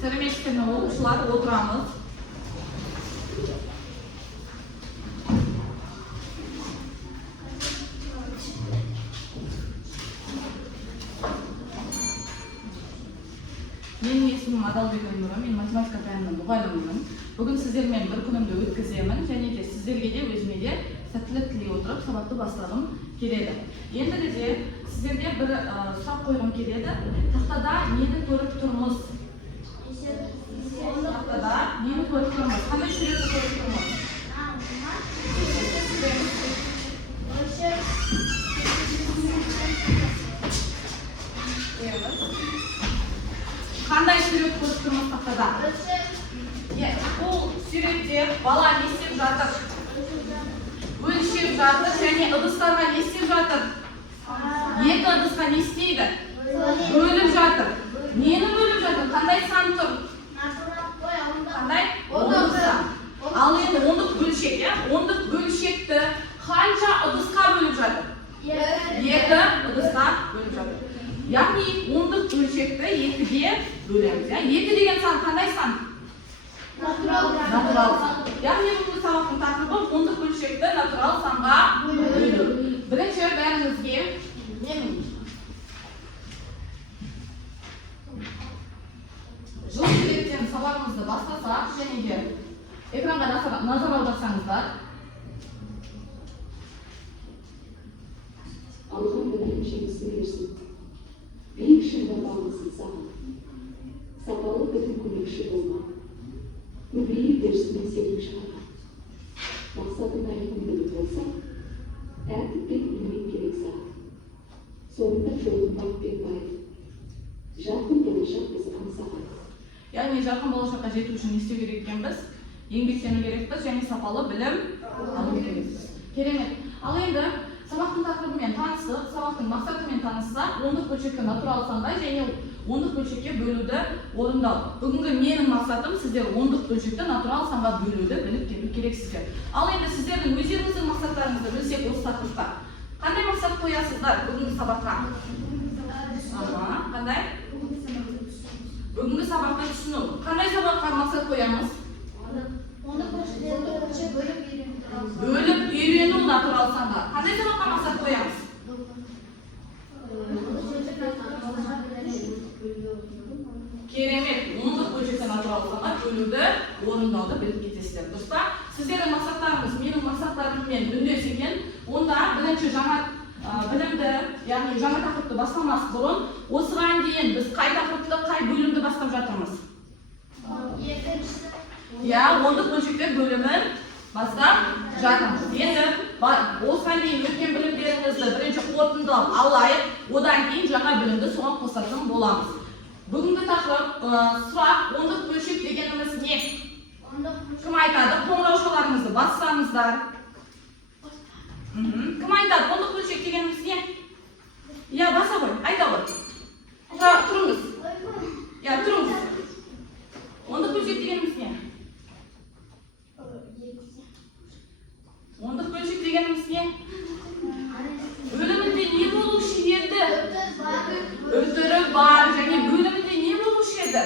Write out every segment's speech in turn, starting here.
Сәлеметсіздер ме оқушылар, отырамыз. Менің есімім Адалбек Өмірі, мен математика пәнінің мұғалімімін. Бүгін сіздермен бір күнімді өткіземін, және де сіздерге де өзіме де сәттілік тілей отырып сабақты бастағым келеді. Ендігіде сіздерге бір сұрақ қойғым келеді. Тақтада нені көріп тұрмыз? Тақтада нені көріп тұрмыз? Қандай суретті көріп тұрмыз? Қандай сурет көріп тұрмыз тақтада? Бұл суретте бала не істеп жатыр? Өлшеп жатыр және ыдыстарға не істеп жатыр? Екі ыдысқа не істейді? Бөліп жатыр. Нені бөліп жатыр? Қандай сан тұр? Қандай? Ондық сан. Ал енді ондық бөлшек, ондық бөлшекті қанша ыдысқа бөліп жатыр? Екі ыдысқа бөліп жатыр. Яғни ондық бөлшекті екіге бөлеміз. Екі деген сан қандай сан? Натурал сан. Яғни бүгінгі сабақтың тақырыбы ондық бөлшекті натурал санға бөлу. Бірінші бәріңізге жыл суреттен сабағымызды бастасақ, және де экранға назар аударсаңыздар. Алған білім жемісін берсін. Биік шыңға bağlısın саған. Сапалы білім көмекші болма. Мүбейі берсін сенің шығарға. Мақсатың айқын білім болса, тәртіппен еңбек керек саған. Сонында жолың бақпен байды. Жарқын болашақ бізді аңсаған. Яғни жарқын болашаққа жету үшін не істеу керек екенбіз? Еңбектену керекпіз және сапалы білім алу керекпіз. Керемет. Ал енді сабақтың тақырыбымен таныстық, сабақтың мақсатымен таныссақ, ондық бөлшекті натурал санға және ондық бөлшекке бөлуді орындау. Бүгінгі менің мақсатым сіздер ондық бөлшекті натурал санға бөлуді біліп кету керексіздер. Ал енді сіздердің өздеріңіздің мақсаттарыңызды білсек осы тақырыпта. Қандай мақсат қоясыздар бүгінгі сабаққа? Қандай? Бүгінгі сабақты түсіну. Қандай сабаққа мақсат қоямыз? Бөліп үйрену натурал санға. Қандай сабаққа мақсат қоямыз? Керемет. Ондық бөлшекті натурал санға бөлуді орындауды біліп кетесіздер. Дұрыс па? Сіздердің мақсаттарыңыз менің мақсаттарыммен үндес екен. Онда бірінші жаңа білімді, яғни жаңа тақырыпты бастамас бұрын, осыған дейін біз қай тақырыпты, қай бөлімді бастап жатырмыз? Ондық бөлшектер бөлімін бастап жатырмыз. Енді осыған дейін өткен білімдеріңізді бірінші қорытындылап алайық, одан кейін жаңа білімді соған қосатын боламыз. Бүгінгі тақырып сұрақ, ондық бөлшек дегеніміз не? Кім айтады? Қоңыраушаларыңызды бассаңыздар. Кім айтады? Ондық бөлшек дегеніміз не? Баса ғой, айта ғой. Тұрыңыз. Тұрыңыз. Ондық бөлшек дегеніміз не? Ондық бөлшек дегеніміз не? Бөлімінде не болушы еді? Өтірі бар және бөлімінде не болушы еді?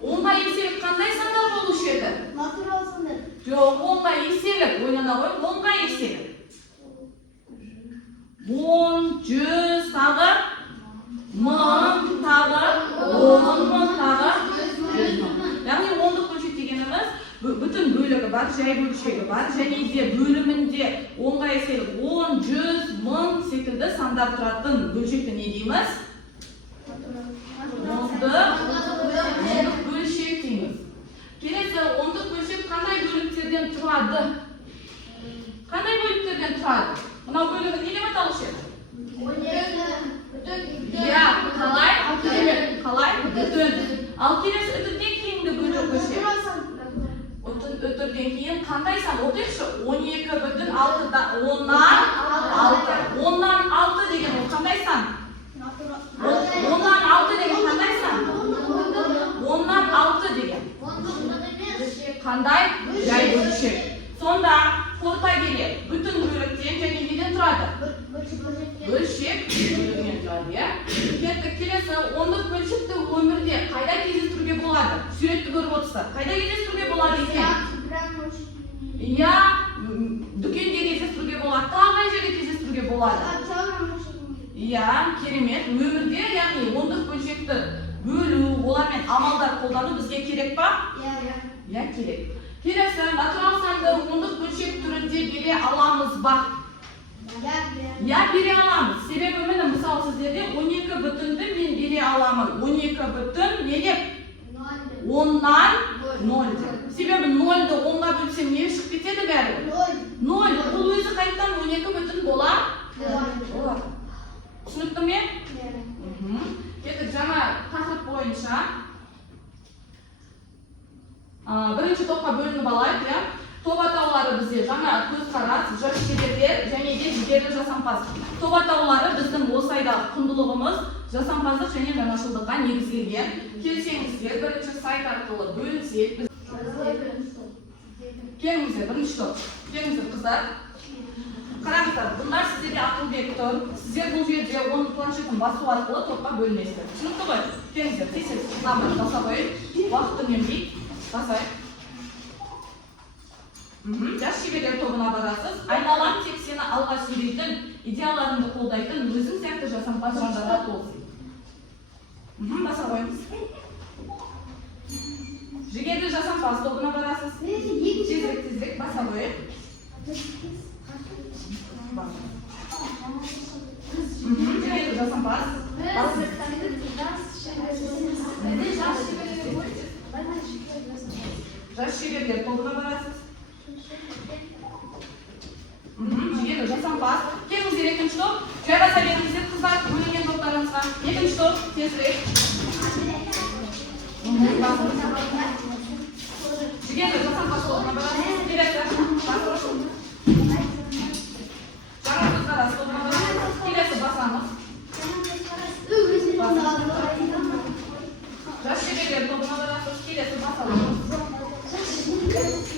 Онға еселік қандай сандар болушы еді? Натурал сандар. Жоқ, онға еселік. Ойлана ғой, онға еселік. 10, 100 тағы, 1000 тағы, 10.000 тағы, 100.000. Яғни ондық бөлшек дегеніміз бүтін бөлігі бар, жай бөлшегі бар, және де бөлімінде онға еселік 10, 100, 1000 секілді сандар тұратын бөлшекті не дейміз? Ондық бөлшек дейміз. Келесі ондық бөлшек қандай бөліктерден тұрады? Қандай бөліктерден тұрады? Мынау бөлігі не деп аталушы еді? Қалай? Бүтін. Ал келесі үтірден кейінгі бөлшек? Үтірден кейін қандай сан? Оқиықшы, 12,6 10-нан 6 деген ол қандай сан? 10-нан 6 деген қандай сан? 10-нан 6 деген қандай? Жай бөлшек. Сонда қорыта келе бүтін бөліктен және неден тұрады? Бөлшек бөлігінен тұрады. Кеттік, келесі ондық бөлшекті өмірде суретті көріп отырсыздар. Қайда кездестіруге болады екен? Иә, дүкенде кездестіруге болады. Тағы қай жерде кездестіруге болады? Иә, керемет. Өмірде, яғни ондық бөлшекті бөлу, олармен амалдар қолдану бізге керек па? Иә, керек. Келесі, натурал санды ондық бөлшек түрінде бере аламыз ба? Иә, бере аламыз. Себебі міне, мысалы сіздерде 12 бүтінді мен бере аламын. 12 бүтін не деп? 10-нан 0 деп. Себебі 0-ды 10-ға бөлсем не шығып кетеді бәрі? 0. Бұл өзі қайттан 12 бүтін болады? Түсінікті ме? Кеттік, жаңа тақырып бойынша бірінші топқа бөлініп алайық, иә? Топ атаулары бізде жаңа көзқарас, жыр шеберлер және де жігерлі жасампаз. Топ атаулары біздің осы айдағы құндылығымыз жасампаздық және жаңашылдыққа негізделген. Келсеңіздер, бірінші сайт арқылы бөлінсек, келіңіздер, бірінші топ. Келіңіздер, қыздар. Қараңыздар, бұндар сіздерге ақылбек тұр. Сіздер бұл жерде оның планшетін басу арқылы топқа бөлінесіздер. Түсінікті ғой? Келіңіздер, тез-тез намыр жасап қойып, уақыт үнемдей, жасайық. Жас шеберлер тобына барасыз. Айналам тек сені алға сүйрейтін, идеяларыңды қолдайтын, өзің сияқты жасампаз жандарға толсын. Баса қойыңыз. Жігерлі жасампаз тобына барасыз. Тезірек, баса қойып. Жігерлі жасампаз. Жас шеберлер тобына барасыз. Жігерлі жасампаз. Келіңіздер, екінші топ. Жайғаса беріңіздер, қыздар, бөлінген топтарыңызға. Екінші топ, тезірек. Жігерлі жасампаз тобына барасыз. Келесі. Жаңа көзқарас тобына барасыз. Келесі басамыз. Жас шеберлер тобына барасыз. Келесі басамыз.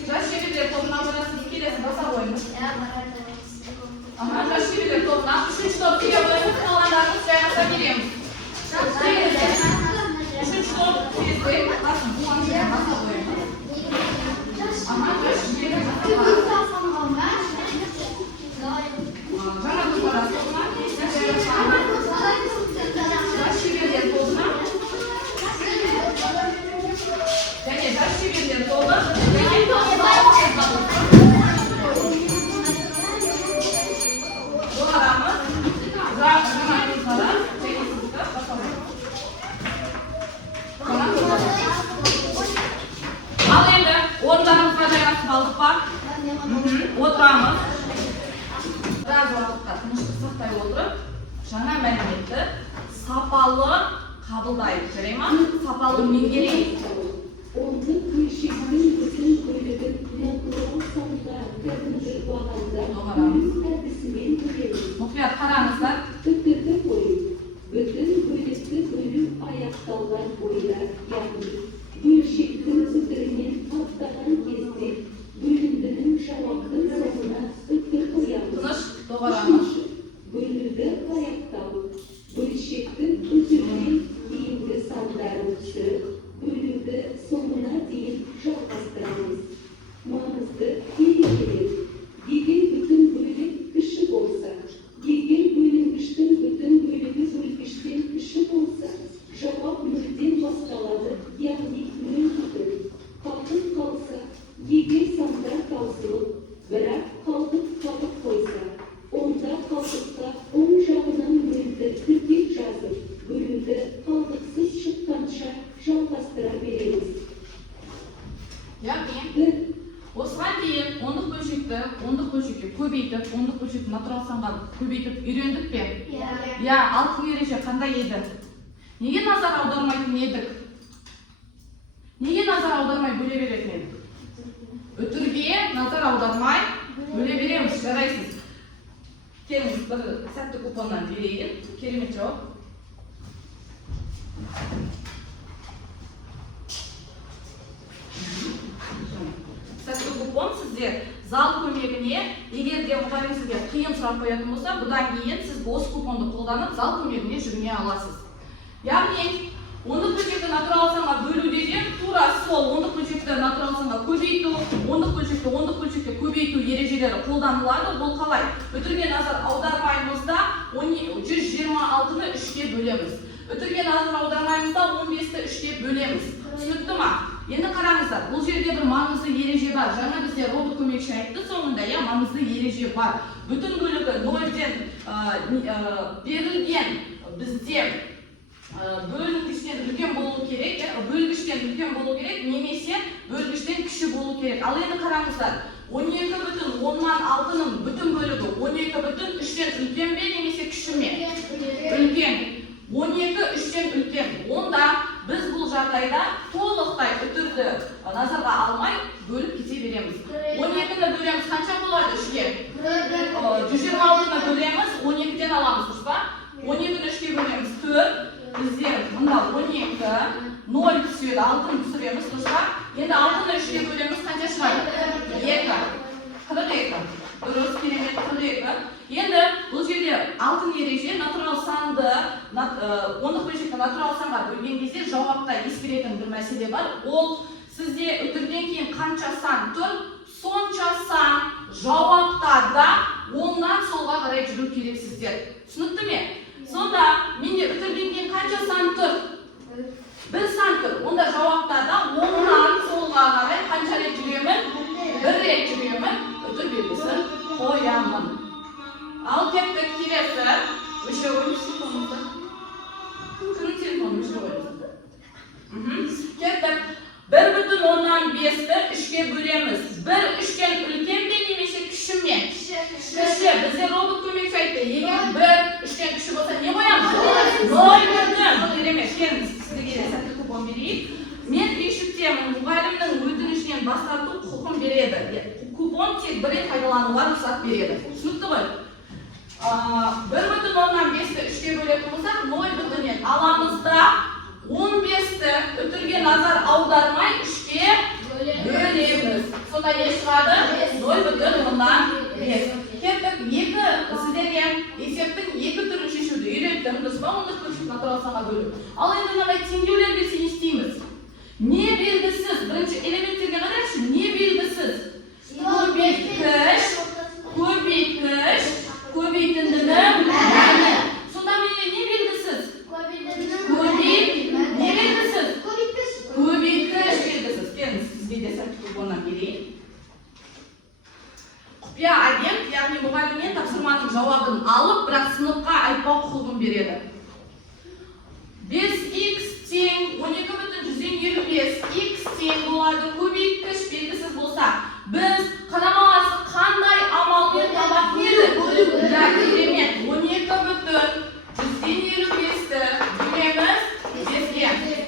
Жас шеберлер тобына барасыз. Келесі баса қойыңыз. Жас шеберлер тобына үшінші топ келе қойыңыз. Қалғандарыңыз жайғаса береміз. Үшінші топ тезірек басын буған жерден баса қойыңыз. Жас шеберлер жаңа көзқарас тобына жас шеберлер тобына және жас шеберлер тобы доғарамыз жаңа көзқарас және сізді басамыз. Ал енді орындарымызға жайғасып алдық па? Отырамыз. Біраз уақытта тыныштық сақтай отырып, жаңа мәліметті сапалы қабылдайық, жарай ма? Сапалы меңгерейік. Ондық бөлшектің бүтін бөлігін натурал санда кәдімгі бағанда өз әдісімен көреміз. Мұқият қараңыздар. Бүтінді қою. Бүтін бөлікті бөлу аяқталған бойда, яғни бөлшектің үтірінен қаптаған кезде бөліндінің жауаптың соңына үтір қоямыз. Тыныш, доғарамыз. Бөлуді аяқтау. Бөлшектің үтірінен кейінгі сандарын түсіріп, бөлуді соңына дейін жалғастырамыз. Маңызды ережелер. Егер бүтін бөлік кіші болса, егер бөлінгіштің бүтін бөлігі бөлгіштен кіші болса, жауап нөлден басталады, яғни нөл бүтін. Қалдық қалса, егер сандар таусылып, бірақ қалдық қалып қойса, онда қалдыққа оң жағынан нөлді тіркеп жазып, бөлуді қалдықсыз шыққанша жалғастыра береміз. Яғни, осыған дейін ондық бөлшекке көбейтіп, ондық бөлшекті натурал санға көбейтіп үйрендік пе? Иә, алтын ереже қандай еді? Неге назар аудармайтын едік? Неге назар аудармай бөле беретін едік? Үтірге назар аудармай бөле береміз, жарайсыз. Келіңіз, бір сәтті купоннан берейін. Керемет жауап. Сәтті купон сіздер зал көмегіне, егер де мұғалім сізге қиын сұрақ қоятын болса, бұдан кейін сіз бос купонды қолданып зал көмегіне жүгіне аласыз. Яғни, ондық бөлшекті натурал санға бөлу деген тура сол ондық бөлшекті натурал санға көбейту, ондық бөлшекті көбейту ережелері қолданылады. Ол қалай? Үтірге назар аудармаймызда 126-ны 3-ке бөлеміз. Үтірге назар аудармаймызда 15-ті 3-ке бөлеміз. Түсінікті ма? Енді қараңыздар, бұл жерде бір маңызды ереже бар. Жаңа бізде робот көмекші айтты, соңында маңызды ереже бар. Бүтін бөлігі 0-ден берілген бізде бөлінгіштен үлкен болу керек, бөлгіштен үлкен болу керек, немесе бөлгіштен кіші болу керек. Ал енді қараңыздар, 12,6-ның бүтін бөлігі 12,3-тен үлкен бе, немесе кіші ме? Үлкен. 12 3-тен үлкен. Онда біз бұл жағдайда толықтай үтірді назарға алмай бөліп кете береміз. 12-ні бөлеміз қанша болады 3-ке? 126-ны бөлеміз, 12-ден аламыз, дұрыс па? 12-ні 3-ке бөлеміз 4, бізде мұнда 12, 0 түседі, 6-ны түсіреміз, дұрыс па? Енді 6-ны 3-ке бөлеміз қанша шығады? 2, 42. Дұрыс, керемет, 42. Енді бұл жерде алтын ереже натурал санды, ондық бөлшекті натурал санға бөлген кезде жауапта ескеретін бір мәселе бар. Ол сізде үтірден кейін қанша сан тұр, сонша сан жауапта да оңнан солға қарай жүру керексіздер. Түсінікті ме? Сонда менде үтірден кейін қанша сан тұр? Бір сан тұр. Онда жауапта да оңнан солға қарай қанша рет жүремін? Бір рет жүремін. Үтір белгісін қоямын. Ал кеттік келесі. Өшіре қоймышсың қолыңызды. Кімнің телефоны өшіре қоймышсың? Кеттік. 1,5-ті 3-ке бөлеміз. 1 3-тен үлкен бе, немесе кіші ме? Кіші. Бізде робот көмекші айтты. Егер 1 3-тен кіші болса не қоямыз? 0,1. Керемет. Келіңіз, сізге сәтті купон берейік. Мен үйшіктемін. Мұғалімнің өтінішінен бас тарту құқын береді. Купон тек бір рет пайдалануға рұқсат береді. Түсінікті ғой? 1,5-ті 3-ке бөлетін болсақ, 0,1-ден аламыз да 15-ті үтірге назар аудармай 3-ке бөлеміз. Сонда не шығады? 0,5. Кеттік, сіздерге есептің 2 түрін шешуді үйреттім. Дұрыс па? Ондық бөлшек натурал санға бөлу. Ал енді мынандай теңдеулер берсе не істейміз? Не белгісіз? Бірінші элементтерге қарайықшы, не белгісіз? Көбейткіш, көбейтіндінің мәні. Сонда менде не белгісіз? Не белгісіз? Көбейткіш белгісіз. Келіңіз, сізге де сәтті купоннан берейін. Құпия агент, яғни мұғалімнен тапсырманың жауабын алып, бірақ сыныпқа айтпау құқығын береді. 5x тең 12,155 x тең болады. Көбейткіш белгісіз болса, біз қарама-қарсы қандай амалмен табатын едік? Керемет. 12,155-ті бөлеміз 5-ге.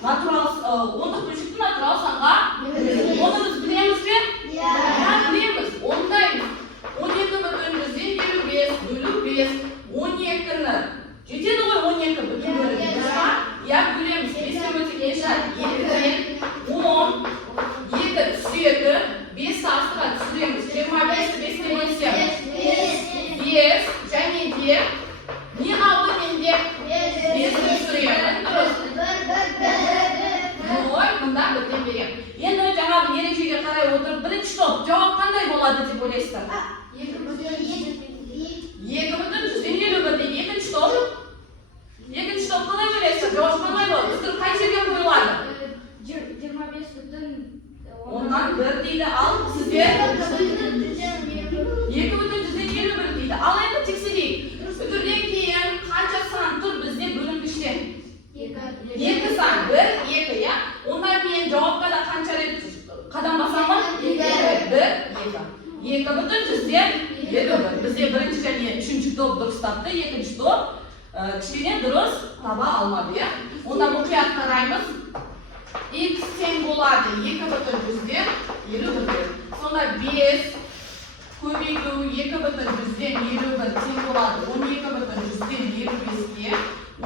Ондық бөлшекті натурал санға. Оны біз білеміз бе? Білеміз. Ондаймыз. 12,155 бөлу 5. 12-ні. Жетеді ғой 12 бүтін бөлігі. Бөлеміз. 5-ке бөлсек не шығады? 2-ден 10, 2 түседі. 5 астыға түсіреміз. 25-ті 5-ке бөлсек 5 және де не қалды менде? 5-ті түсіремін. Мұнда бірден берем. Енді жаңағы ережеге қарай отырып, бірінші топ жауап қандай болады деп ойлайсыздар? 2,151. Екінші топ? Екінші топ қалай ойлайсыздар? Жауап қандай болады? Үтір қай жерге қойылады? 25 бүтін Ondan 1 дейді, ал сіздер 2,151 дейді. Ал енді тексерейік. Үтірден кейін қанша сан тұр бізде бөлінгіштен? 2 сан, 1, 2, я? Ондан кейін жауапқа да қанша рет қадам басамын? 1, 2. 2,151. Бізде бірінші және үшінші топ дұрыс тапты, екінші топ кішкене дұрыс таба алмады. Онда мұқият қараймыз. X тең болады 2,151. Сонда 5 көбейту 2,151 тең болады 12,155-ге.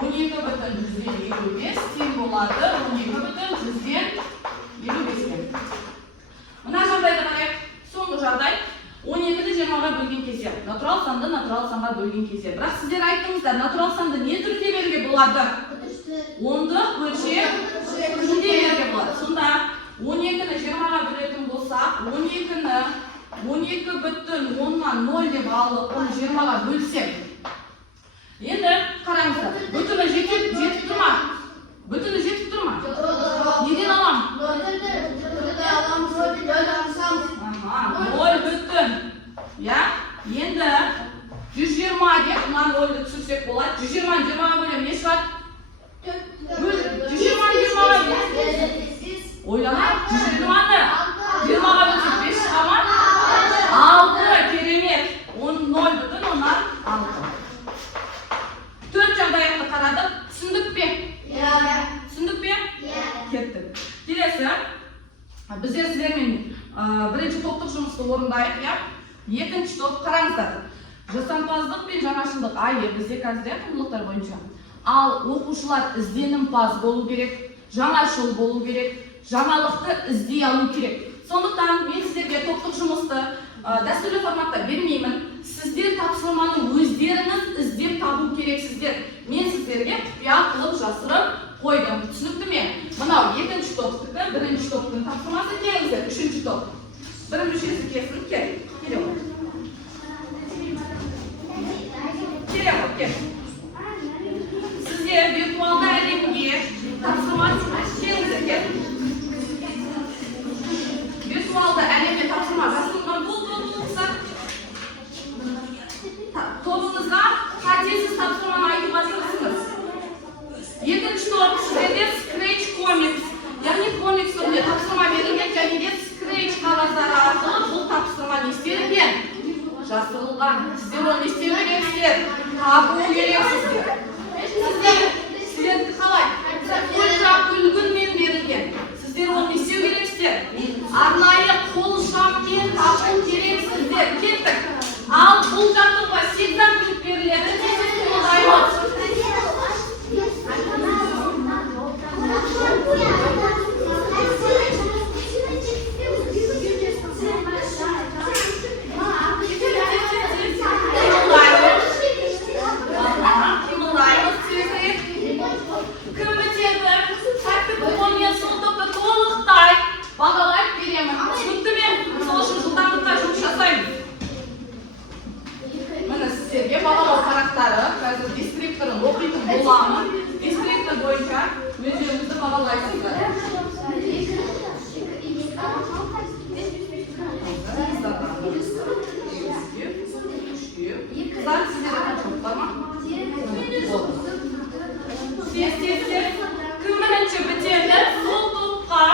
12,155 тең болады 12,155-ге. Мына жағдайды қарайық. Соңғы жағдай 12-ді 20-ға бөлген кезде натурал санды натурал натурал санға бөлген кезде. Бірақ сіздер айттыңыздар, натурал санды не түрде беруге болады? Ондық бөлшек түрде беруге болады. Сонда 12-ні 20-ға бөлетін болсақ, 12-ні 12,10 деп алып, оны 20-ға бөлсек. Енді қараңыздар, бүтіні жетіп тұр ма? Бүтіні жетіп тұр ма? Неден алам? 0 бүтін. Енді 120 деп мына 0-ды түсірсек болады. 120-ны 20-ға бөлем, не шығады? 120-ны 20-ға бөлем. Ойланайық, 120-ны 20-ға бөлсек 5 шыға ма? 6, керемет. 0,6. 4 жағдаятты қарадық. Түсіндік пе? Түсіндік пе? Кеттік. Келесі, біздер сіздермен бірінші топтық жұмысты орындайық. Екінші топ, қараңыздар. Жасампаздық пен жаңашылдық бізде қазір құндылықтар бойынша. Ал оқушылар ізденімпаз болу керек, жаңашыл болу керек, жаңалықты іздей алу керек. Сондықтан мен сіздерге топтық жұмысты дәстүрлі форматта бермеймін. Сіздер тапсырманы өздеріңіз іздеп табу керексіздер. Мен сіздерге құпия қылып жасырып қойдым. Түсінікті ме? Мынау екінші топтікі, бірінші топтың тапсырмасы келіңіздер. Үшінші топ. Бір мүшесі келсін, кел. Келе ғой. Келе ғой, кел. Сіздер виртуалды әлемге тапсырма келіңіздер, кел. Виртуалды әлемге тапсырма жасырған болса, тобыңызға қатесіз тапсырманы айтуға тырысыңыз. Екінші топ сіздерде Scratch Comics, яғни комикс түрінде тапсырма берілген, және де Scratch қағаздары арқылы бұл тапсырма не істелінген? Жасырылған. Сіздер оны не істеу керексіздер? Табу керексіздер. Сіздерді қалай? Қойшақ күлгінмен берілген. Сіздер оны не істеу керексіздер? Арнайы қолшаммен табу керексіздер. Кеттік. Ал бұл жаттығуға 8 минут беріледі. Бағалап беремін. Түсінікті ме? Сол үшін жылдамдыққа жұмыс жасаймын. Міне сіздерге бағалау парақтары, қазір дескрипторын оқитын боламын. Дескриптор бойынша өздеріңізді бағалайсыздар. Қыздар сіздерде қаншалық бар ма? Тез-тез-тез. Кім бірінші бітеді? Сол топқа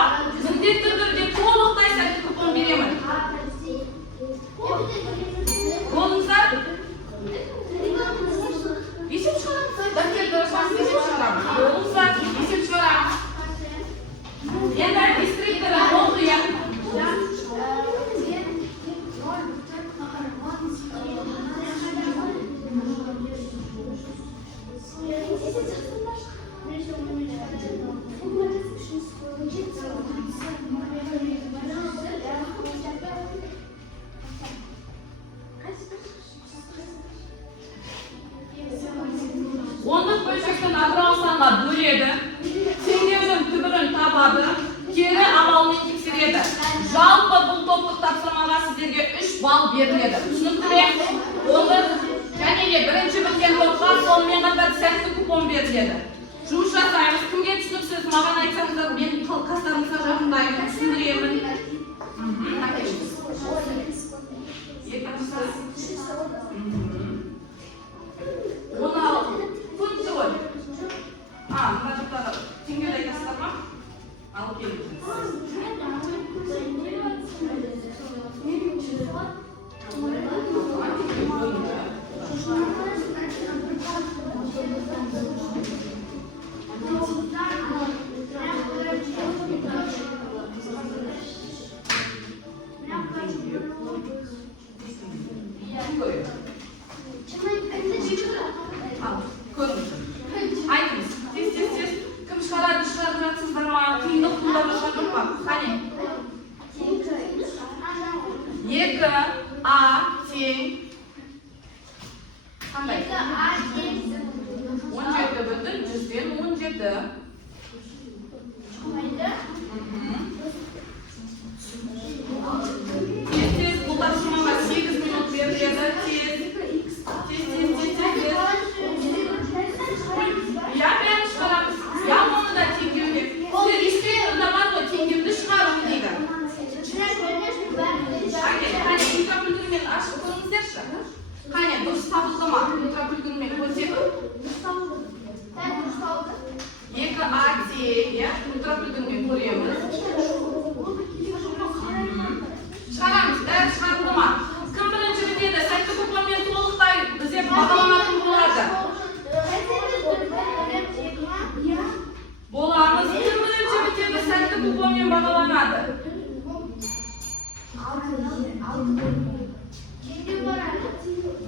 міндетті түрде толықтай сәтті купон беремін. Болыңыздар? Есеп шығарамыз. Дәптерді ашасыз, есеп шығарамыз. Болыңыздар, есеп шығарамыз. Енді дискрипторы оқиын. Ондық бөлшекті натурал санға бөледі, теңдеудің түбірін табады, кері амалымен тексереді. Жалпы бұл топтық тапсырмаға сіздерге 3 балл беріледі. Түсінікті ме? Ондық және де бірінші біткен топқа сонымен қатар сәтті купон беріледі. Жұмыс жасаймыз. Кімге түсініксіз? Маған айтсаңыздар, мен қастарыңызға жақындаймын, түсіндіремін. Оны ал. Функция ғой. Мына жақтағы теңгелі айтасыздар ма? Алып келіңіз. Айтыңыз, тез-тез, кім шығарады, шығарып жатсыздар ма? Қиындық туындап жатыр ма? Қане? 2 А тең 9'den 17. Tez bu topshirmaga 8 minut beriladi. Tez. Ya ben çıkaramiz. Ya onu da tengimli. Siz isteyin de var mı tengimli çıkarım deydi. Hani ultrapülgürmen açıp koyыңыздаршы. Hani dұрыс табылды ма? Ultrapülgürmen көтеріп. 2А тең, ya, ultrapülgürmen көреміз. Çıkaramız, bәрі çıkarылды ма? Кім бірінші бітеді? Сәтті көпірмен толықтай бізде бағаланатын болады. Боламыз, кім бірінші бітеді? Сәтті көпірмен бағаланады.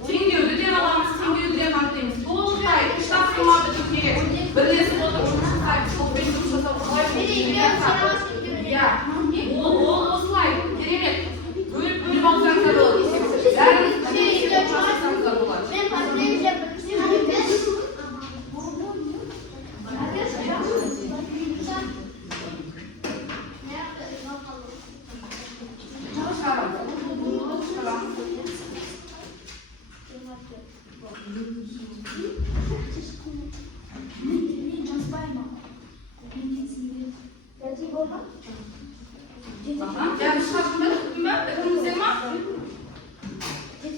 Теңдеуден аламыз, теңдеуден қамтаймыз. Толықтай үш тапсырма біту керек. Бірлесіп отырып жұмыс жасаймыз, толықпен жұмыс жасау қалай ол осылай керемет. Бөліп алсаңыздар болады есепсіз. Бәріміз есеп жасасаңыздар болады.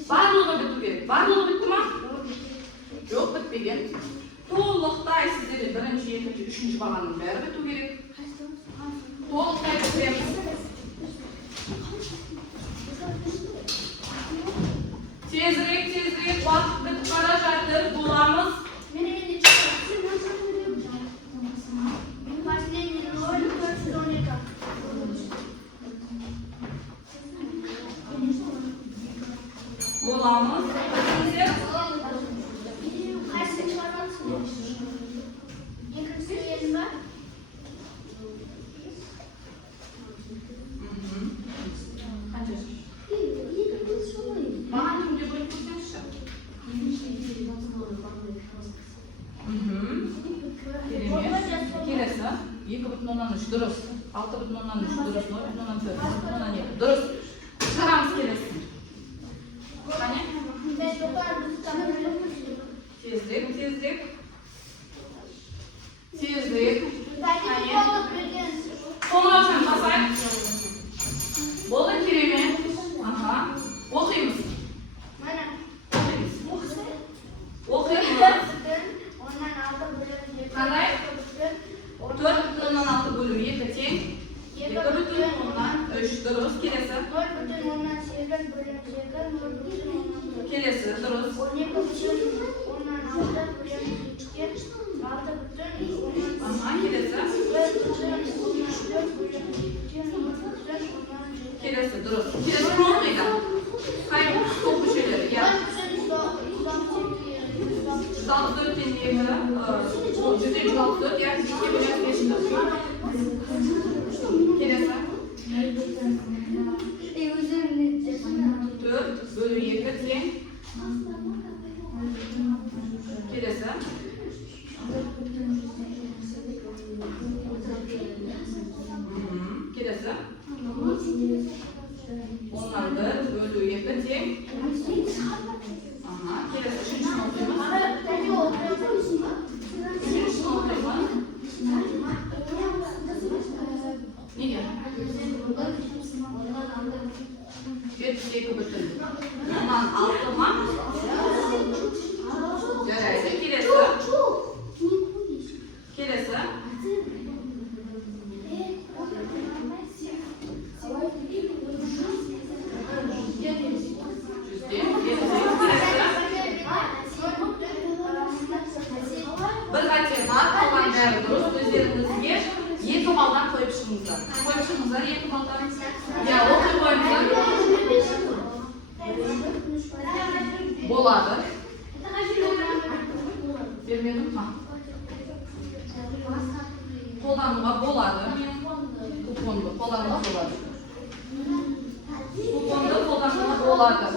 Барлығы біту керек. Барлығы бітті ма? Жоқ, бітпеген. Толықтай сіздерде бірінші, екінші, үшінші бағаның бәрі біту керек. Толықтай бітіреміз. Тезірек, уақыт бітіп бара жатыр. Боламыз. Боламыз. Маған кімге бөліп көрсеңізші? Керемет. Келесі. 2,3 дұрыс. 6,3 дұрыс. 0,4. 0,2 дұрыс. Шығарамыз келесін. Қане? Тездек. Қане? Қоңыраушан басайық. Болды керемет. Оқимыз. Қандай? 4,6 бөлім 2 тең. 2,3 дұрыс. Келесі. Келесі дұрыс. Келесі. Келесі дұрыс. Келесі оқиды. Қай топ мүшелері? 164-тен 2, 164, яғни 2 бөлек 5. Келесі. 4 бөлу 2 тең. Келесі. Келесі. 11 бөлу 2 тең. Келесі үшіншісін оқимыз. Неге? 72 бүтін. Онан 6 ма? Жарайды. Келесі. Келесі. Bir qancha mat qolgan bari durust o'zlaringizga 2 baldan qo'yib chiqingizlar. Qo'yib chiqingizlar 2 baldan. Ya, o'qib qo'yingizlar. Bo'ladi. Bermedim ha. Qo'llanma bo'ladi. Kuponni qo'llanma bo'ladi. Kuponni qo'llanma bo'ladi.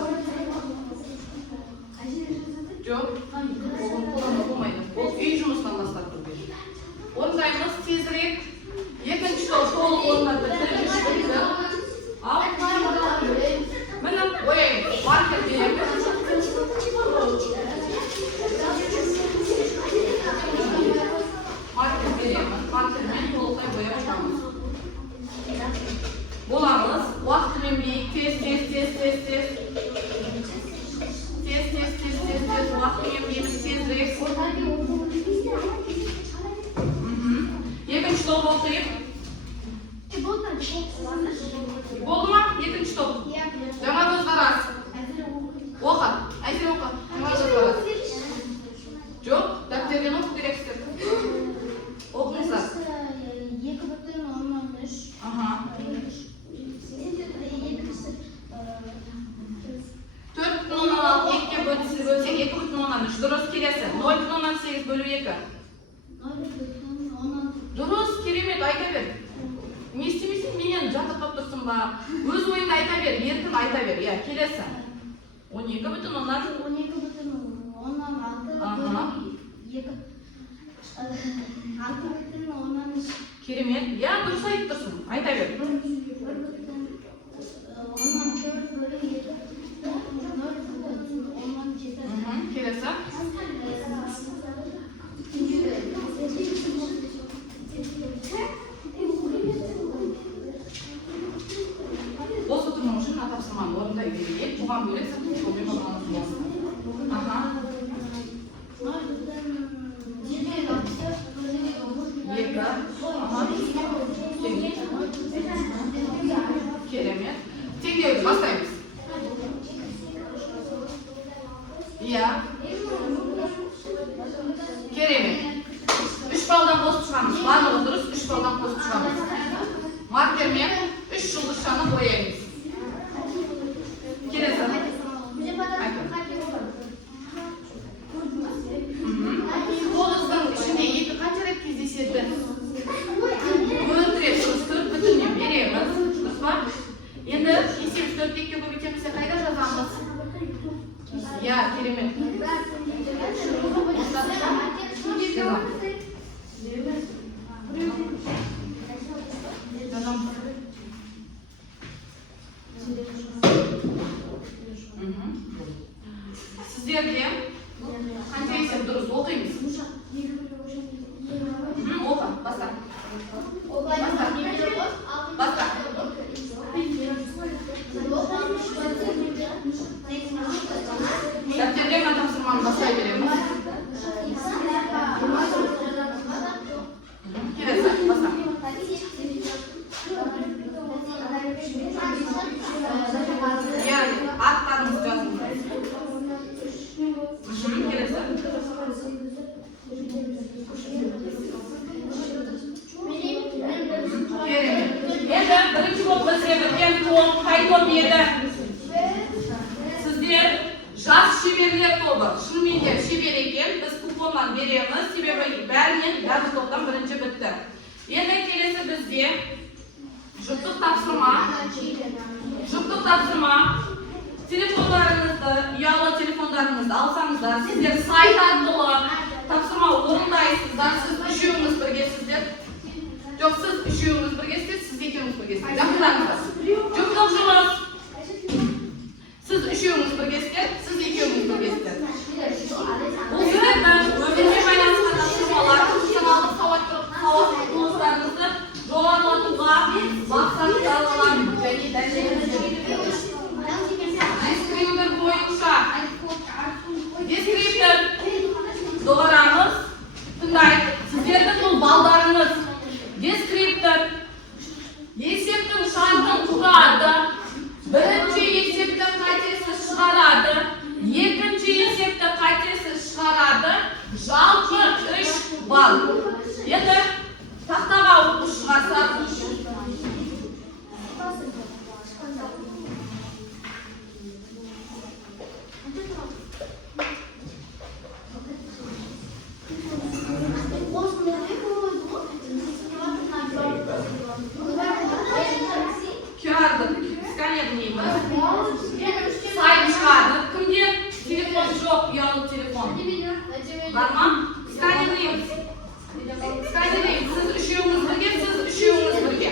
Жоқ, қолданма болмайды. Ол үй жұмысынан бастап тұру керек. топ оқиық. Болды ма? Екінші топ. Жаңа көзқарас. Оқы. Айсен оқы. Жаңа көзқарас. Жоқ, дәптерден оқу керексіздер. Оқыңыздар. 2,3. Аха. 4,6 2-ге бөлсек 2,3. Дұрыс келесі. 0,8 бөлу 2. Дұрыс, керемет, айта бер. Не істемесең менен жатып қалып тұрсың ба? Өз ойыңды айта бер, еркін айта бер. Иә, келесі. 12,6. Керемет. Иә, дұрыс айтып тұрсың. Айта бер. 1,4. Келесі. Осы тұрмың үшін тапсырманы орындай берейік. Бұған бөлек сіздің проблема болғаныңыз болсын. Аха. 2. Аха. Керемет. Теңдеуді бастаймыз. Иә. Керемет. 3 балдан қосып шығамыз. Барлығы дұрыс, 3 балдан қосып шығамыз. Маркермен 3 жұлдызшаны бояймыз. Келесі. Қолыздың ішінде 2 қанша рет кездеседі? 4 рет, 4 бүтіннен береміз. Дұрыс па? Енді есеп 4 2-ге көбейтемізсе қайда жазамыз? Иә, керемет. Сіздерде қанша есеп дұрыс оқимыз? Оқы, баста. Баста. Дәптерден тапсырманы бастай береміз. Келесі, баста. Яғни аттарыңызды жазыңыз. Келесі. Керемет. Енді бірінші болып бізге біткен топ қай топ еді? Сіздер жас шеберлер тобы. Шынымен де шебер екен. Біз купоннан береміз. Себебі бәрінен бәрі топтан бірінші бітті. Енді келесі бізде жұптық тапсырма. Телефондарыңызды, ұялы телефондарыңызды алсаңыздар, сіздер сайт арқылы тапсырма орындайсыздар. Сіз үшеуіңіз біргесіздер. Жоқ, сіз үшеуіңіз біргесіздер, сіз екеуіңіз біргесіздер. Жақындарыңыздар. Жұптық жұмыс. Сіз үшеуіңіз біргесіздер, сіз екеуіңіз біргесіздер. Бұл сіздердің өмірге байланысқан тапсырмалар, функционалдық сауаттылықтарыңызды жоғарылатуға мақсатталған және дәлелденген. Дескриптор бойынша дескриптор доғарамыз. Тыңдайық. Сіздердің бұл балдарыңыз. Дескриптор есептің шартын құрады. Бірінші есепті қатесіз шығарады. Екінші есепті қатесіз шығарады. Жалпы 3 балл. Енді тақтаға оқып шығарса. Күйардық, сканер дейміз. Сайт шығардық. Кімде телефон жоқ, ұялы телефон? Бар ма? Сканер дейміз. Сіз үшеуіңіз бірге, сіз үшеуіңіз бірге.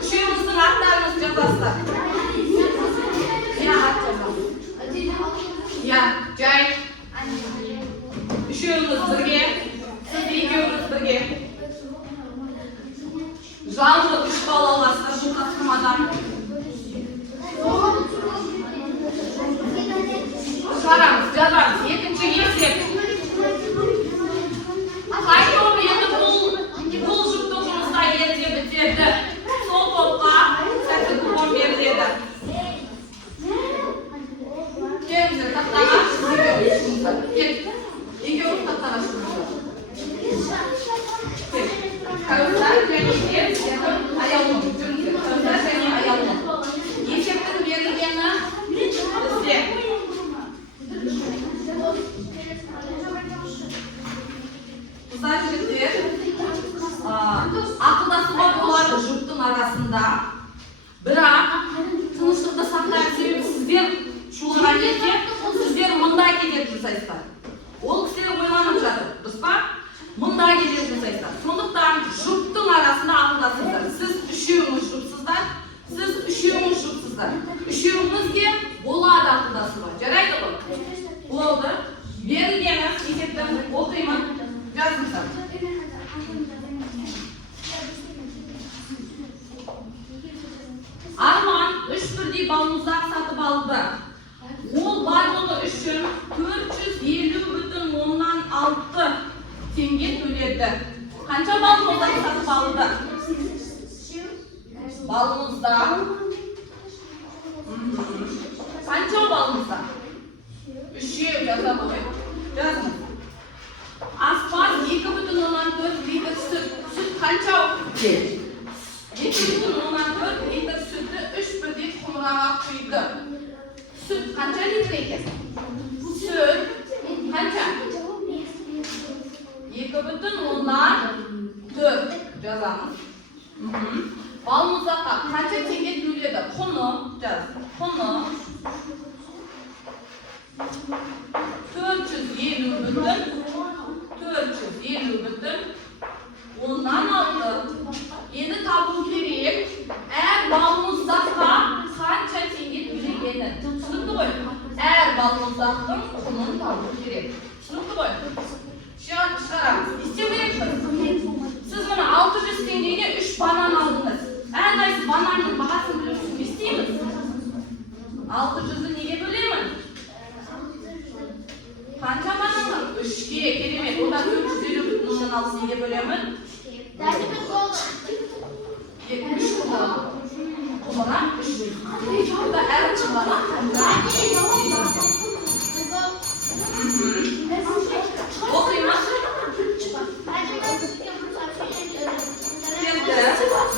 Үшеуіңіздің аттарыңыз жазасыздар. Я, жай. Үшеуіңіз бірге, сіз екеуіңіз бірге. Жалпы 3 балл аласыздар бұл тапсырмадан. Шығарамыз, жазамыз. Екінші есеп. Қай топ еді бұл? жұрттың арасында. Бірақ тыныштықты сақтайық, себебі сіздер шулаған кезде сіздер мында келіп жасайсыздар. Ол кісілер ойланып жатыр, дұрыс па? Мында келіп жасайсыздар. Сондықтан жұрттың арасында ақылдасыңыздар. Сіз үшеуіңіз жұпсыздар, сіз үшеуіңіз жұпсыздар. Үшеуіңізге болады ақылдасуға. Жарайды ғой? Болды. Берілгені есептің оқимын. Жазыңыздар. Арман 3 бірдей балмұздақ сатып алды. Ол барлығы үшін 450,6 теңге төледі. Қанша балмұздақ сатып алды? Балмұздақ. Қанша балмұздақ? Үшеу жаза қойып. Жазыңыз. Аспаз 2,4 литр сүт. Сүт қанша келді? 2,4 литр сүтті 3 бірдей құмыраға құйды. Süt kaça litre ekesin? Süt kaça? 2,4 жазамыз. Balmuzdaqa kaça tenge төледі? Құны жаз. Құны 450,6. Енді табу керек. Әр балмұздаққа қанша теңге төлегені. Түсінікті ғой? Әр балмұздақтың құнын табу керек. Түсінікті ғой? Шығарамыз. Істеу керекпіз. Сіз мұны 600 теңгеге 3 банан алдыңыз. Әрқайсысы бананның бағасын біліп істейміз. 600-ді неге бөлемін? Қанша бананға? 3-ге керемет. Ода 450,6 неге бөлемін? 3 құмыра 3. Burada әр құмыра оқимыз.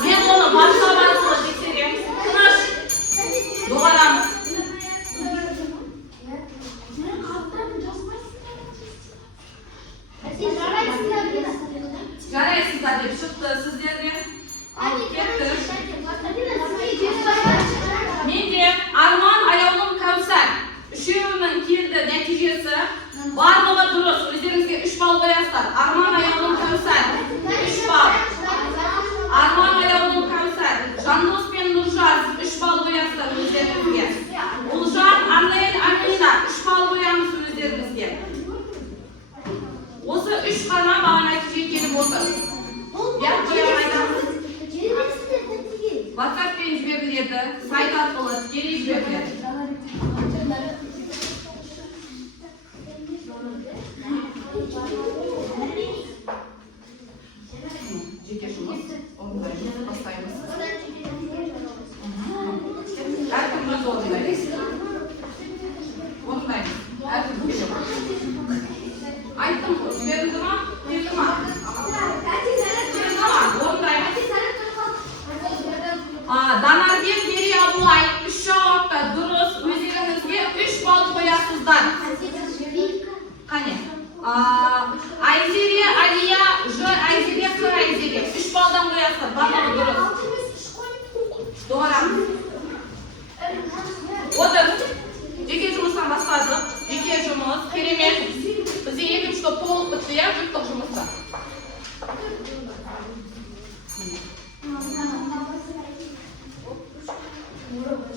Мен оны WhatsApp арқылы тексеремін. Тыныш доғарамыз. Жарайсыздар деп шықты сіздерге. Алып кетті. Менде Арман, Аяулым, Кәусар. Үшеуінің келді нәтижесі. Барлығы дұрыс. Өздеріңізге 3 балл қоясыздар. Арман, Аяулым, Кәусар. 3 балл. Арман, Аяулым, Кәусар. Жандос пен Нұржан 3 балл қоясыздар өздеріңізге. Ұлжан, Арнел, Амина 3 балл қоямыз өздеріңізге. Осы 3 қана баға нәтиже келіп отыр. Бәрін қояр айтамыз. WhatsApp-пен жіберіледі, сайт арқылы тікелей жіберіледі. Жеке жұмыс орындаймыз, бастаймыз. Әркім өз орындаймыз. Орындаймыз. Әркім келіп. Айттым ғой, жіберілді ма? Келді ма? Орындаймыз. Данарбек, Бери, Абылай 3 жауапта дұрыс. Өздеріңізге 3 балл қоясыздар. Қане? Айзере, Алия, Ж, Айзере, Қ, Айзере 3 балдан қоясыздар. Барлығы дұрыс. Доғарамыз. Отыр. Жеке жұмыстан бастадық. Жеке жұмыс, керемет. Бізде екінші топ толық бітті, я жұптық жұмыста.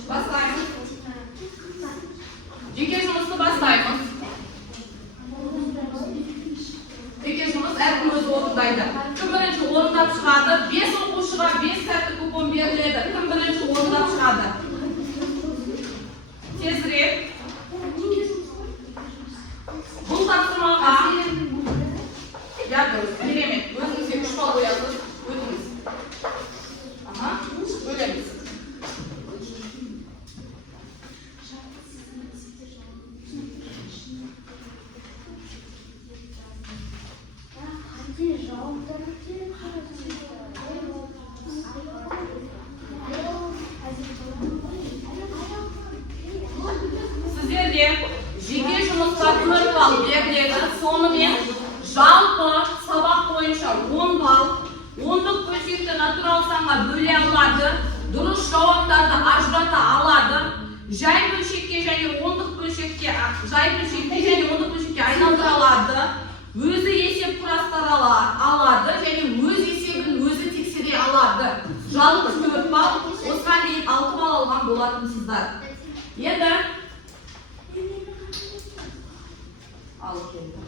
Бастаймыз. Жеке жұмысты бастаймыз. Жеке жұмыс әркім өз орындайды. Кім бірінші орындап шығады? 5 оқушыға 5 сәтті купон беріледі. Кім бірінші орындап шығады? Тезірек. Бұл тапсырмаға керемет. Өзіңізге 3 балл қоясыз. Өтіңіз. Бөлеміз. Сіздерге жеке жұмысқа 4 балл беріледі. Сонымен жалпы сабақ бойынша 10 балл. 10-дық бөлшекті natural san'a böle alады, dürüst cevaplarda ajrata alады, jay bölşekке және ондық bölşekке, jay bölşekке және ондық bölşekке ayналдыра alады, өзі есеп құрастыра alады, және өз есебін өзі тексере alады. Жалғыз 4 балл, осыған дейін 6 балл алған болатынсыздар. Енді ал келді.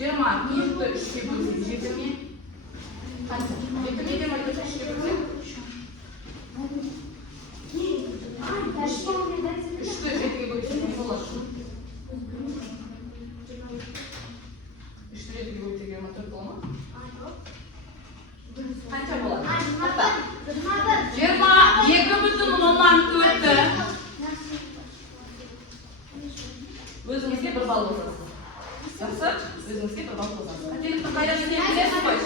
24-ті 3-ке бөлсек жеті ме? Қанша? Жеті ме деп айтып 3-ке бөлсек? 3-ті 7-ге бөлсек не болады? 3-ті 7-ге бөлсек 24 бола ма? Қанша болады? 22,4-ті өзіңізге 1 балл қосасыз. Жақсы? Өзіңізге 1 балл қосасыз. Қателіктің қайда екенін білесіз ғой?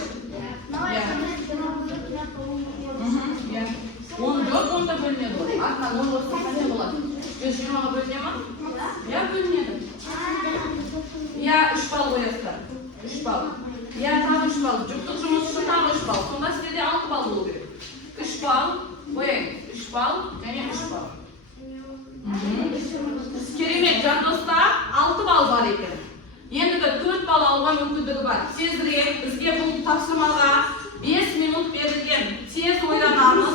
14 онда бөлінеді ғой. Артынан 10 қосса қанша болады? 120-ға бөліне ма? Иә, бөлінеді. Иә, 3 балл қоясыздар. 3 балл. Иә, тағы 3 балл. Жүктік жұмыс үшін тағы 3 балл. Сонда сіздерде 6 балл болу керек. 3 балл қояйын. 3 балл және 3 балл. Керемет, жандоста 6 балл бар екен. Ендігі 4 балл алуға мүмкіндігі бар. Тезірек, бізге бұл тапсырмаға 5 минут берілген. Тез ойланамыз.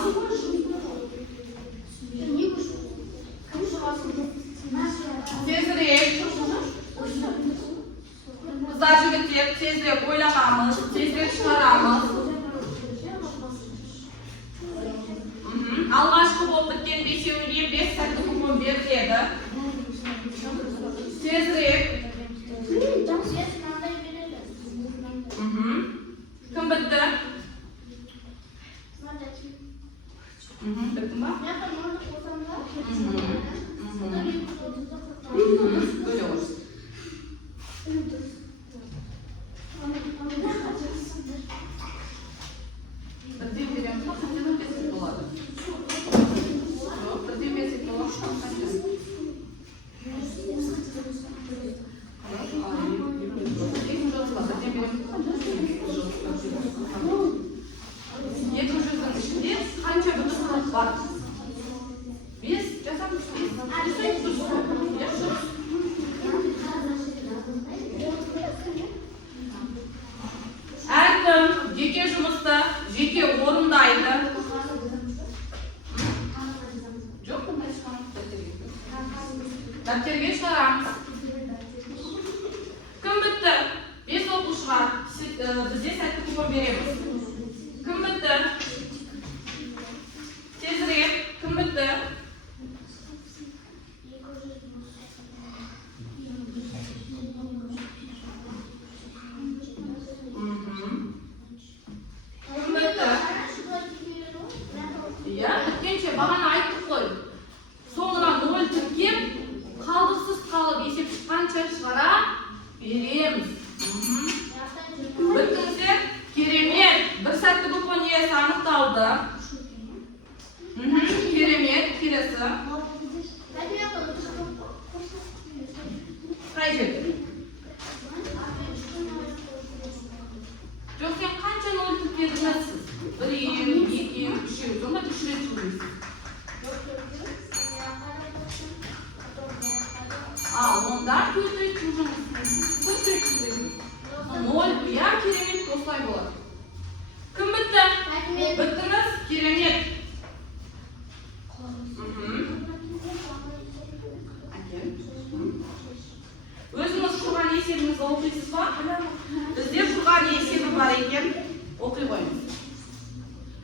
Тезірек. Қыздар, жігіттер, тезірек ойланамыз, тезірек шығарамыз. Алғашқы болып біткен бесеуіне 5 сәтті купон беріледі. Тезірек. Кім бітті? Біттің ба? Böyle olsun. Бірден беремін ба? Қаншадан бесік болады? Жоқ, бірден бесік болады. Қанша? Қанша бүтін бар? 5 жасамыз. Әркім жеке жұмысты жеке орындайды. Жоқ, бұндай шығарамыз дәптерге шығарамыз. Кім бітті? 5 оқушыға бізде сәтті купон береміз. Кім бітті? Тезірек, кім бітті? Кім бітті? Иә, біткенше бағана айттық қой. Соңынан 0 тіркеп, қалдықсыз қалып есеп шыққанша шығара береміз. Біттіңіздер? Керемет. 1 сәтті купон иесі анықталды. Керемет, келесі. Қай жерде? Жоқ, сен қанша 0 тіркедіңіз? 1, 2, 3, сонда 3 рет жүрмейсіз. Онда 4 рет жүрмейсіз. 4 рет жүрмейсіз. 0, иә, керемет, осылай болады. Кім бітті? Біттіңіз? Керемет. Өзіңіз құрған есебіңізді оқисыз ба? Бізде құрған есебі бар екен. Оқи қойыңыз.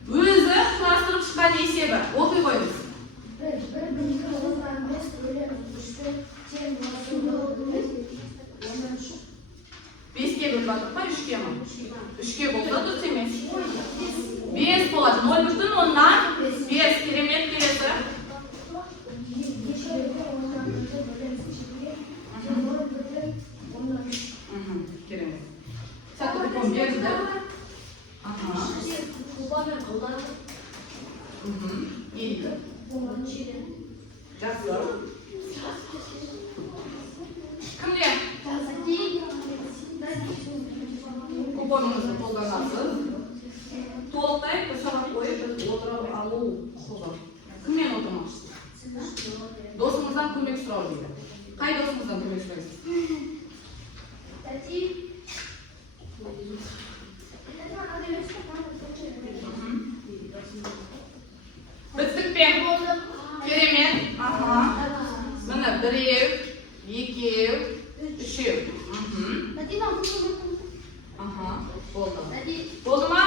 Өзі құрастырып шыққан есебі. Оқи қойыңыз. 5-ке бөліп жатыр ма? 3-ке ма? 3-ке болса дұрыс емес. 5 болады. 0,5 керемет келесі. Керемет. Сәтті купон берді. Енді. Жақсы. Кімде? Купоныңызды қолданасыз. көмек сұрау дейді. Қай досыңыздан көмек сұрайсыз? Бітістік пе? Керемет. Міне, біреу, екеу, үшеу. Болды. Болды ма?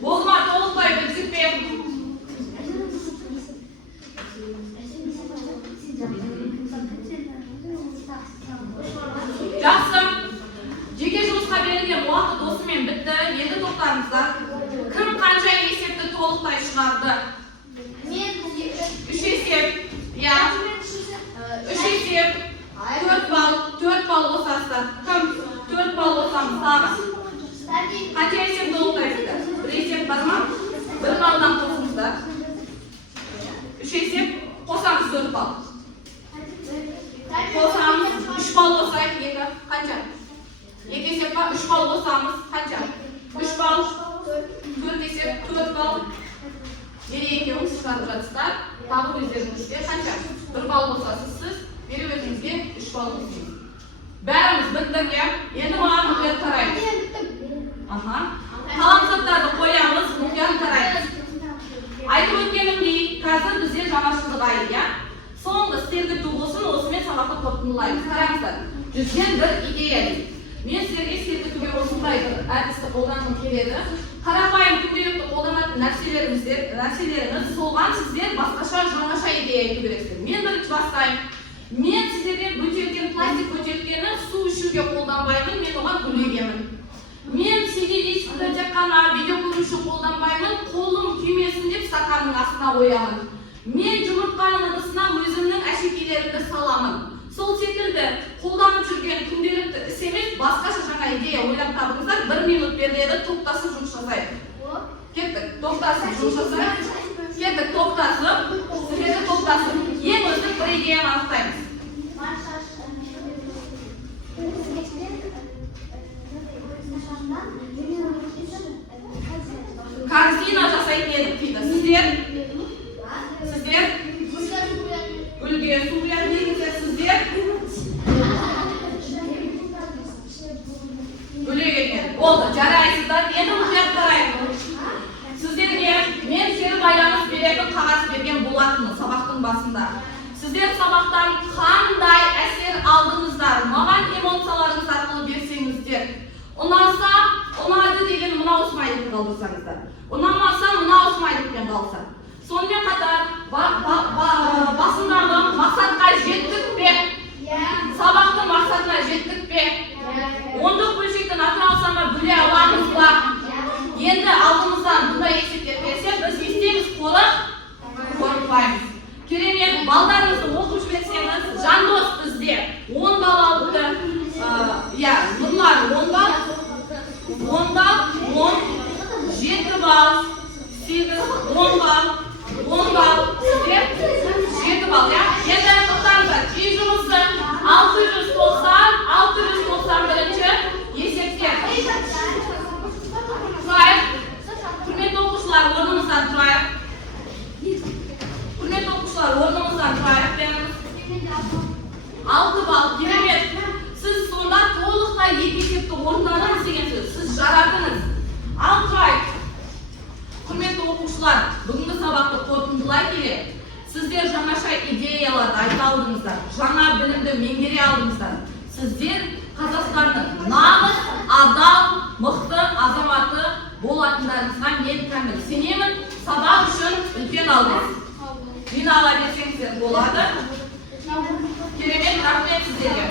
Болды ма? Толықтай бітістік пе? Жақсы. Жеке жұмысқа берілген уақыт осымен бітті. Енді тоқтаңыздар. Кім қанша есепті толықтай шығарды? Үш есеп. Иә. Үш есеп. 4 балл қосасыздар. Кім? 4 балл қосамыз тағы. Қанша есеп толықтайсыздар? Бір есеп бар ма? 1 баллдан қосыңыздар. Үш есеп қосамыз 4 балл. Қосамыз 3 балл қосайық. Екі. Қанша? Екі есеп бар. 3 балл қосамыз. Қанша? 3 балл. 4 есеп. 4 балл. Бері екеуіңіз шығарып жатсыздар. Тағы өздеріңізге қанша? 1 балл қосасыз сіз. Бері өзіңізге 3 балл қосыңыз. Бәріміз біттік, иә? Енді маған мұқият қараймыз. Қалам заттарды қоямыз, мұқият қараймыз. Айтып өткенімдей, қазір бізде жаңашылдық айы, иә? Соңғы істерді туғысын осымен сабақты қорытындылаймыз. Қараңыздар. 100-ден 1 идея дейді. Мен сіздерге сергітуге осындай бір әдісті қолданғым келеді. Қарапайым күнделікті қолданатын нәрселеріңіз соған сіздер басқаша жаңаша идея айту керексіздер. Мен бірінші бастаймын. Мен сіздерге бөтелкен, пластик бөтелкені су ішуге қолданбаймын, мен оған гүл егемін. Мен CD-дискті тек қана видео көру үшін қолданбаймын, қолым күймесін деп стаканның астына қоямын. Мен жұмыртқаның ыдысына өзімнің әшекейлерімді саламын. Сол секілді қолданып жүрген күнделікті іс емес, басқаша жаңа идея ойлап табыңыздар. 1 минут беріледі, тоқтасып жұмыс жасайық. Кеттік, тоқтасып жұмыс жасайық. Кеттік, тоқтасып, сіздерді тоқтасып. Ең өздік бір идеяны анықтаймыз. Корзина жасайтын едік дейді. Сіздер гүлге су құятын едіңіздер, сіздер гүл егетін. Болды, жарайсыздар. Енді мұқият қараймыз. Сіздерге мен сері байланыс беретін қағаз берген болатынмын сабақтың басында. Сіздер сабақтан қандай әсер алдыңыздар? Маған эмоцияларыңыз арқылы берсеңіздер. Ұнаса, ұнады деген мына осмайлықпен қалдырсаңыздар. Ұнамаса, мына осмайлықпен қалдырсаң. Сонымен қатар басындағы мақсатқа жеттік пе? Сабақтың мақсатына жеттік пе? Ондық бөлшектен атырау санға бөле аламыз ба? Енді алдымыздан бұндай есептер берсе, біз не істейміз? Қорықпаймыз. Керемет, балдарыңызды оқып жіберсеңіз, жандос бізде 10 балл алыпты. Нұрлар 10 балл, 10 балл, 10, 7 балл, 8, 10 балл, 10 балл, 7 балл, иә? Енді тоқтаңыздар, үй жұмысы 691 есептер. Тұрайық. Құрметті оқушылар, орнымыздан тұрайық. Құрметті оқушылар, орнымыздан тұрайық. 6 балл, керемет. Сіз сонда толықтай екі есепті орындадыңыз деген сөз. Сіз жаратыңыз. Ал тұрайық. Құрметті оқушылар, бүгінгі сабақты қорытындылай келе, сіздер жаңаша идеяларды айта алдыңыздар, жаңа білімді меңгере алдыңыздар. Сіздер Қазақстанның нағыз, адал, мықты азаматы болатындарыңызға мен кәміл сенемін. Сабақ үшін үлкен алғыс. Жинала берсеңіздер болады. Керемет, рахмет сіздерге.